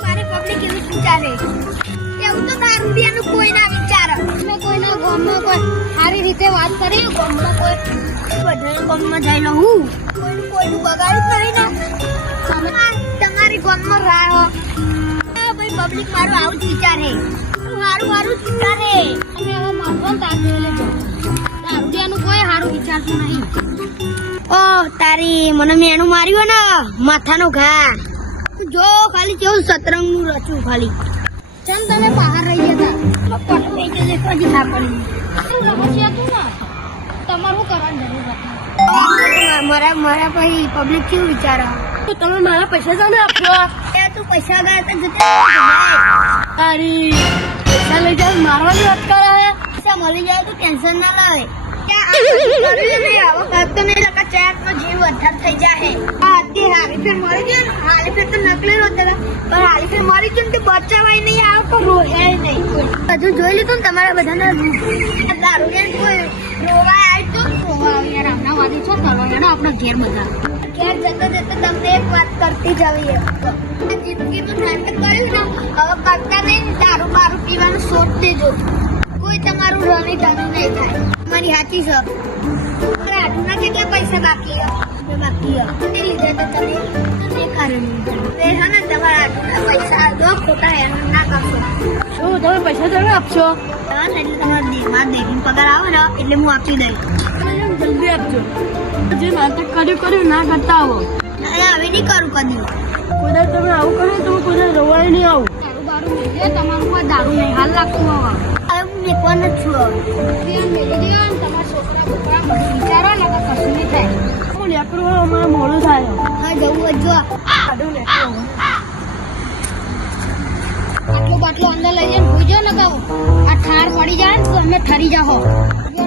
મારે પબ્લિક એવું શું ચાલે એવું તો તારું બી એનું કોઈ ના વિચાર મેં કોઈના ગામમાં કોઈ સારી રીતે વાત કરી ગામમાં કોઈ બધાને ગામમાં જઈને હું કોઈનું કોઈનું બગાડ કરે. પબ્લિક મારો આવું જ વિચારે મારું મારું જ વિચારે અને હવે મારવા તાર લેજો. દારૂડિયાનું કોઈ સારું વિચારતું નહીં. ઓ તારી મને મેણું માર્યું ને? માથાનો ઘા. જો ખાલી કેવું સતરંગનું રચું ખાલી. ચમ તમે બહાર રહી હતા પટ લઈ જજે પછી ના પડી રમત હતું ને? તમારું કરવાની જરૂર હતી. મારા મારા પછી પબ્લિક કેવું વિચારે તો તમે મારા પૈસા જાને તું પૈસા ગયા તો જતો તારી પૈસા લઈ જાય મારવાની વાત કરે હે પૈસા મળી જાય તો ટેન્શન ના તે તો તે તો હજુ જોઈ લીધું તમારા બધાના? દારૂ તો રોવા આવે યાર આપણા વાદી છો યાર આપણા ઘેર બધા. ઘેર જતા જતા તમને એક વાત કરતી જવી જિંદગીનું નાટક કર્યું ને, હવે કરતા નહીં, દારૂ બારૂ પીવાનું સોચ દેજો કોઈ તમારું રણી ઢાનું નહીં થાય. મારી સાચી છે. આટલું કેટલા પૈસા બાકી? બાકી. તે લીધે. તો કારણ ને, તમારા આટલા પૈસા દો ખોટા હેરાન ના કરશો. શું તમે પૈસા આપશો? હા ને એટલે તમારા દેહમાં દેહીનો પગાર આવે ને એટલે હું આપી દઈશ. જલ્દી આપજો. જે નાટક કર્યું કર્યું ના કરતા આવો હવે નહીં કરું કદી. કોઈ તમે આવું કરો તો કોઈ દાડો રવાય નહીં આવું. દારૂ બારૂ મેળે તમારું દારૂ નહીં હાલ લાગતું હવે. હવે હું મેકવાનો જ છું હવે મેળી દેવા ને તમારા છોકરા બોકરા વિચારો ને તો કશું નહીં થાય. હું લેકડું અમારે મોડું થાય. હા જવું જો. આડું લેકડું આટલો બાટલો અંદર લઈ જઈને ભૂજો ને કહું આ ઠાર પડી જાય ને તો અમે ઠરી જાઓ જો